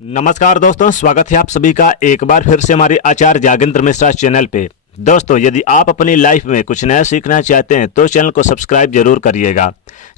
नमस्कार दोस्तों, स्वागत है आप सभी का एक बार फिर से हमारे आचार्य जागेंद्र मिश्रा चैनल पे। दोस्तों, यदि आप अपनी लाइफ में कुछ नया सीखना चाहते हैं तो चैनल को सब्सक्राइब जरूर करिएगा।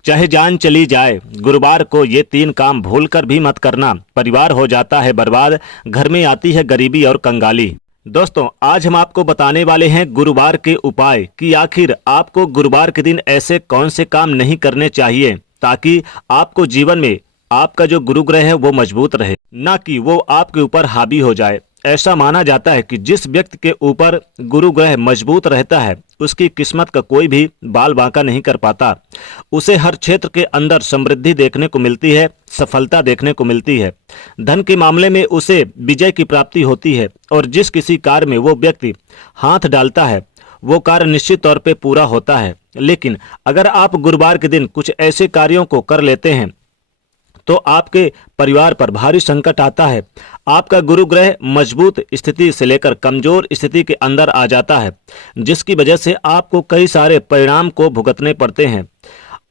चाहे जान चली जाए, गुरुवार को ये 3 काम भूलकर भी मत करना। परिवार हो जाता है बर्बाद, घर में आती है गरीबी और कंगाली। दोस्तों, आज हम आपको बताने वाले हैं गुरुवार के उपाय कि आखिर आपको गुरुवार के दिन ऐसे कौन से काम नहीं करने चाहिए ताकि आपको जीवन में आपका जो गुरु ग्रह है वो मजबूत रहे, ना कि वो आपके ऊपर हावी हो जाए। ऐसा माना जाता है कि जिस व्यक्ति के ऊपर गुरु ग्रह मजबूत रहता है उसकी किस्मत का कोई भी बाल बांका नहीं कर पाता। उसे हर क्षेत्र के अंदर समृद्धि देखने को मिलती है, सफलता देखने को मिलती है। धन के मामले में उसे विजय की प्राप्ति होती है और जिस किसी कार्य में वो व्यक्ति हाथ डालता है वो कार्य निश्चित तौर पे पूरा होता है। लेकिन अगर आप गुरुवार के दिन कुछ ऐसे कार्यों को कर लेते हैं तो आपके परिवार पर भारी संकट आता है। आपका गुरु ग्रह मजबूत स्थिति से लेकर कमजोर स्थिति के अंदर आ जाता है, जिसकी वजह से आपको कई सारे परिणाम को भुगतने पड़ते हैं।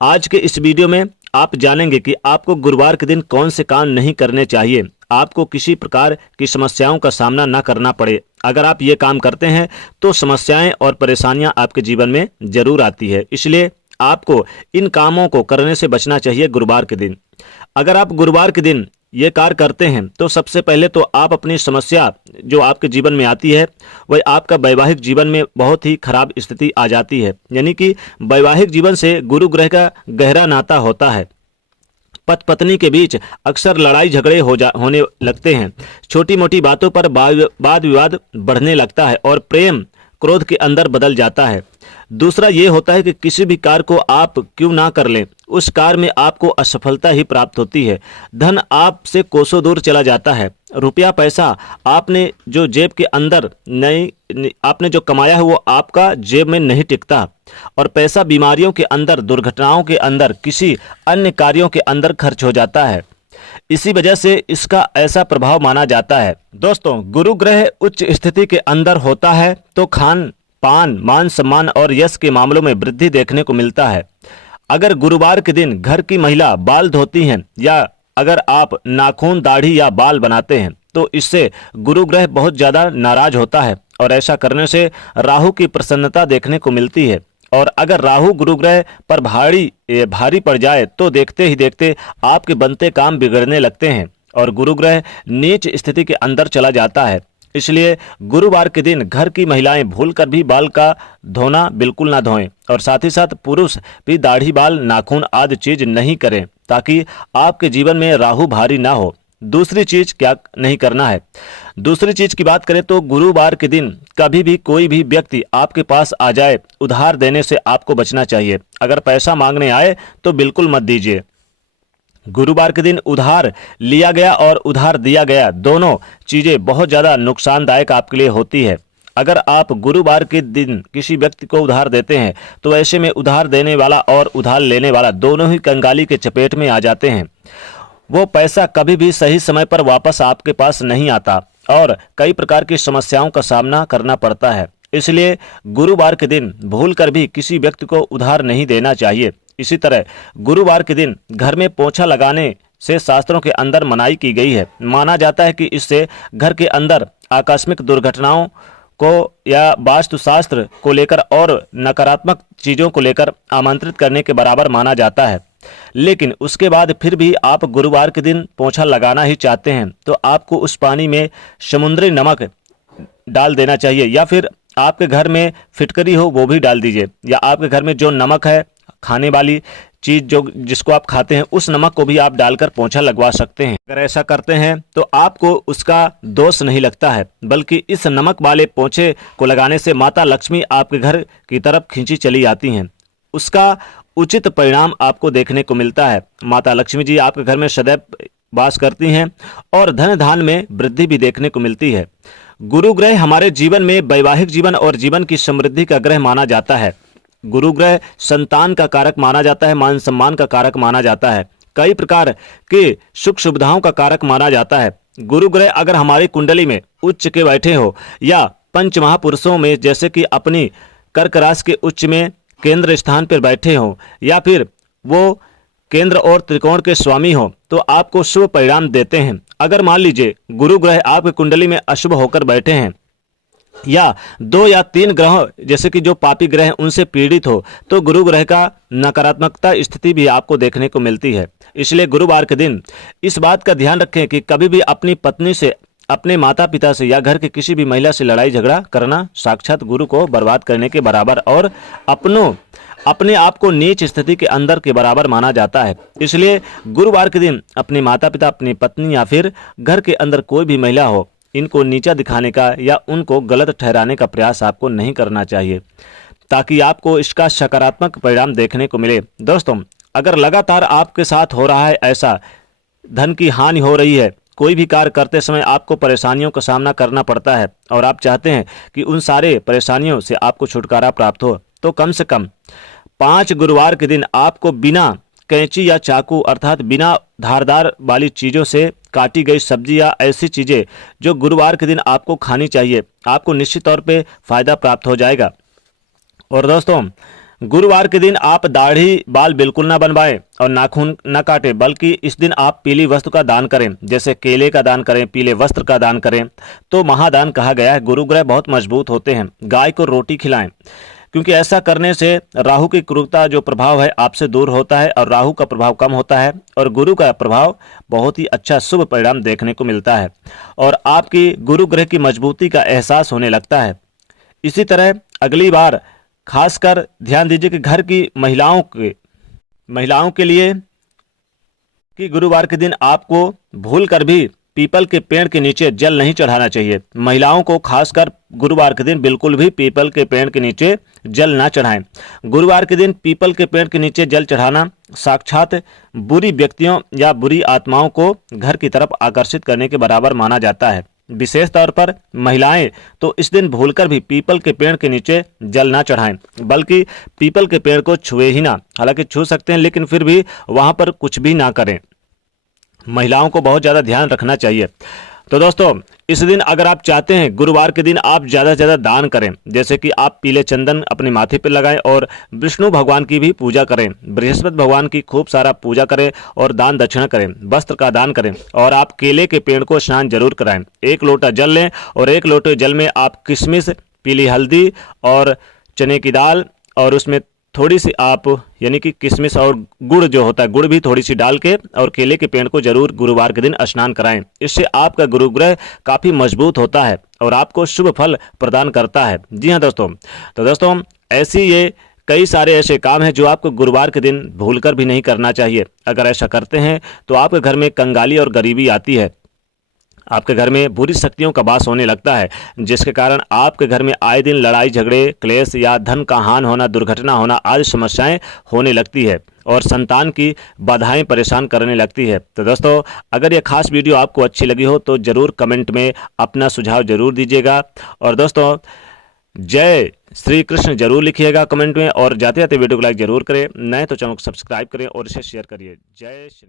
आज के इस वीडियो में आप जानेंगे कि आपको गुरुवार के दिन कौन से काम नहीं करने चाहिए, आपको किसी प्रकार की समस्याओं का सामना न करना पड़े। अगर आप ये काम करते हैं तो समस्याएं और परेशानियां आपके जीवन में जरूर आती है, इसलिए आपको इन कामों को करने से बचना चाहिए गुरुवार के दिन। अगर आप गुरुवार के दिन ये कार्य करते हैं तो सबसे पहले तो आप अपनी समस्या जो आपके जीवन में आती है वह आपका वैवाहिक जीवन में बहुत ही खराब स्थिति आ जाती है। यानी कि वैवाहिक जीवन से गुरु ग्रह का गहरा नाता होता है। पति पत्नी के बीच अक्सर लड़ाई झगड़े होने लगते हैं। छोटी मोटी बातों पर वाद विवाद बढ़ने लगता है और प्रेम क्रोध के अंदर बदल जाता है। दूसरा ये होता है कि किसी भी कार्य को आप क्यों ना कर लें, उस कार्य में आपको असफलता ही प्राप्त होती है। धन आपसे कोसों दूर चला जाता है। रुपया पैसा आपने जो जेब के अंदर आपने जो कमाया है वो आपका जेब में नहीं टिकता और पैसा बीमारियों के अंदर, दुर्घटनाओं के अंदर, किसी अन्य कार्यों के अंदर खर्च हो जाता है। इसी वजह से इसका ऐसा प्रभाव माना जाता है। दोस्तों, गुरु ग्रह उच्च स्थिति के अंदर होता है तो खान पान, मान सम्मान और यश के मामलों में वृद्धि देखने को मिलता है। अगर गुरुवार के दिन घर की महिला बाल धोती हैं या अगर आप नाखून, दाढ़ी या बाल बनाते हैं तो इससे गुरु ग्रह बहुत ज़्यादा नाराज होता है और ऐसा करने से राहु की प्रसन्नता देखने को मिलती है। और अगर राहु गुरु ग्रह पर भारी पड़ जाए तो देखते ही देखते आपके बनते काम बिगड़ने लगते हैं और गुरु ग्रह नीच स्थिति के अंदर चला जाता है। इसलिए गुरुवार के दिन घर की महिलाएं भूलकर भी बाल का धोना बिल्कुल ना धोएं और साथ ही साथ पुरुष भी दाढ़ी, बाल, नाखून आदि चीज नहीं करें ताकि आपके जीवन में राहु भारी ना हो। दूसरी चीज क्या नहीं करना है, दूसरी चीज की बात करें तो गुरुवार के दिन कभी भी कोई भी व्यक्ति आपके पास आ जाए, उधार देने से आपको बचना चाहिए। अगर पैसा मांगने आए तो बिल्कुल मत दीजिए। गुरुवार के दिन उधार लिया गया और उधार दिया गया दोनों चीजें बहुत ज़्यादा नुकसानदायक आपके लिए होती है। अगर आप गुरुवार के दिन किसी व्यक्ति को उधार देते हैं तो ऐसे में उधार देने वाला और उधार लेने वाला दोनों ही कंगाली के चपेट में आ जाते हैं। वो पैसा कभी भी सही समय पर वापस आपके पास नहीं आता और कई प्रकार की समस्याओं का सामना करना पड़ता है। इसलिए गुरुवार के दिन भूलकर भी किसी व्यक्ति को उधार नहीं देना चाहिए। इसी तरह गुरुवार के दिन घर में पोछा लगाने से शास्त्रों के अंदर मनाही की गई है। माना जाता है कि इससे घर के अंदर आकस्मिक दुर्घटनाओं को या वास्तुशास्त्र को लेकर और नकारात्मक चीज़ों को लेकर आमंत्रित करने के बराबर माना जाता है। लेकिन उसके बाद फिर भी आप गुरुवार के दिन पोछा लगाना ही चाहते हैं तो आपको उस पानी में समुद्री नमक डाल देना चाहिए या फिर आपके घर में फिटकरी हो वो भी डाल दीजिए, या आपके घर में जो नमक है, खाने वाली चीज जिसको आप खाते हैं उस नमक को भी आप डालकर पोंछा लगवा सकते हैं। अगर ऐसा करते हैं तो आपको उसका दोष नहीं लगता है, बल्कि इस नमक वाले पोंछे को लगाने से माता लक्ष्मी आपके घर की तरफ खींची चली आती हैं। उसका उचित परिणाम आपको देखने को मिलता है। माता लक्ष्मी जी आपके घर में सदैव वास करती हैं और धन धान में वृद्धि भी देखने को मिलती है। गुरु ग्रह हमारे जीवन में वैवाहिक जीवन और जीवन की समृद्धि का ग्रह माना जाता है। गुरु ग्रह संतान का कारक माना जाता है, मान सम्मान का कारक माना जाता है, कई प्रकार के सुख सुविधाओं का कारक माना जाता है। गुरु ग्रह अगर हमारी कुंडली में उच्च के बैठे हो या पंच महापुरुषों में जैसे कि अपनी कर्क राशि के उच्च में केंद्र स्थान पर बैठे हो या फिर वो केंद्र और त्रिकोण के स्वामी हो तो आपको शुभ परिणाम देते हैं। अगर मान लीजिए गुरु ग्रह आपकी कुंडली में अशुभ होकर बैठे हैं या 2 या 3 ग्रह जैसे कि जो पापी ग्रह हैं उनसे पीड़ित हो तो गुरु ग्रह का नकारात्मकता स्थिति भी आपको देखने को मिलती है। इसलिए गुरुवार के दिन इस बात का ध्यान रखें कि कभी भी अपनी पत्नी से, अपने माता पिता से या घर के किसी भी महिला से लड़ाई झगड़ा करना साक्षात गुरु को बर्बाद करने के बराबर और अपने आप को नीच स्थिति के अंदर के बराबर माना जाता है। इसलिए गुरुवार के दिन अपने माता पिता, अपनी पत्नी या फिर घर के अंदर कोई भी महिला हो, इनको नीचा दिखाने का या उनको गलत ठहराने का प्रयास आपको नहीं करना चाहिए ताकि आपको इसका सकारात्मक परिणाम देखने को मिले। दोस्तों, अगर लगातार आपके साथ हो रहा है ऐसा, धन की हानि हो रही है, कोई भी कार्य करते समय आपको परेशानियों का सामना करना पड़ता है और आप चाहते हैं कि उन सारे परेशानियों से आपको छुटकारा प्राप्त हो, तो कम से कम 5 गुरुवार के दिन आपको बिना कैंची या चाकू अर्थात बिना धारदार वाली चीज़ों से काटी गई सब्जी या ऐसी चीज़ें जो गुरुवार के दिन आपको खानी चाहिए, आपको निश्चित तौर पे फायदा प्राप्त हो जाएगा। और दोस्तों, गुरुवार के दिन आप दाढ़ी बाल बिल्कुल ना बनवाएं और नाखून न काटें, बल्कि इस दिन आप पीली वस्तु का दान करें, जैसे केले का दान करें, पीले वस्त्र का दान करें। तो महादान कहा गया है। गुरु ग्रह बहुत मजबूत होते हैं। गाय को रोटी खिलाएं, क्योंकि ऐसा करने से राहु की क्रूरता जो प्रभाव है आपसे दूर होता है और राहु का प्रभाव कम होता है और गुरु का प्रभाव बहुत ही अच्छा शुभ परिणाम देखने को मिलता है और आपकी गुरु ग्रह की मजबूती का एहसास होने लगता है। इसी तरह अगली बार खासकर ध्यान दीजिए कि घर की महिलाओं के लिए कि गुरुवार के दिन आपको भूल कर भी पीपल के पेड़ के नीचे जल नहीं चढ़ाना चाहिए। महिलाओं को खासकर गुरुवार के दिन बिल्कुल भी पीपल के पेड़ के नीचे जल ना चढ़ाएं। गुरुवार के दिन पीपल के पेड़ के नीचे जल चढ़ाना साक्षात बुरी व्यक्तियों या बुरी आत्माओं को घर की तरफ आकर्षित करने के बराबर माना जाता है। विशेष तौर पर महिलाएं तो इस दिन भूलकर भी पीपल के पेड़ के नीचे जल ना चढ़ाएं, बल्कि पीपल के पेड़ को छुए ही ना। हालांकि छू सकते हैं लेकिन फिर भी वहां पर कुछ भी ना करें। महिलाओं को बहुत ज़्यादा ध्यान रखना चाहिए। तो दोस्तों, इस दिन अगर आप चाहते हैं गुरुवार के दिन आप ज़्यादा से ज़्यादा दान करें, जैसे कि आप पीले चंदन अपने माथे पर लगाएं और विष्णु भगवान की भी पूजा करें, बृहस्पति भगवान की खूब सारा पूजा करें और दान दक्षिणा करें, वस्त्र का दान करें और आप केले के पेड़ को स्नान जरूर कराएं। 1 लोटा जल लें और 1 लोटे जल में आप किशमिश, पीली हल्दी और चने की दाल और उसमें थोड़ी सी आप यानी कि किशमिश और गुड़ जो होता है, गुड़ भी थोड़ी सी डाल के और केले के पेड़ को जरूर गुरुवार के दिन स्नान कराएं। इससे आपका गुरु ग्रह काफ़ी मजबूत होता है और आपको शुभ फल प्रदान करता है। जी हाँ दोस्तों, तो दोस्तों ऐसी ये कई सारे ऐसे काम हैं जो आपको गुरुवार के दिन भूलकर भी नहीं करना चाहिए। अगर ऐसा करते हैं तो आपके घर में कंगाली और गरीबी आती है, आपके घर में बुरी शक्तियों का वास होने लगता है, जिसके कारण आपके घर में आए दिन लड़ाई झगड़े, क्लेश या धन का हानि होना, दुर्घटना होना आदि समस्याएं होने लगती है और संतान की बाधाएं परेशान करने लगती है। तो दोस्तों, अगर ये खास वीडियो आपको अच्छी लगी हो तो ज़रूर कमेंट में अपना सुझाव जरूर दीजिएगा और दोस्तों जय श्री कृष्ण जरूर लिखिएगा कमेंट में और जाते जाते वीडियो को लाइक जरूर करें। नए तो चैनल को सब्सक्राइब करें और इसे शेयर करिए। जय श्री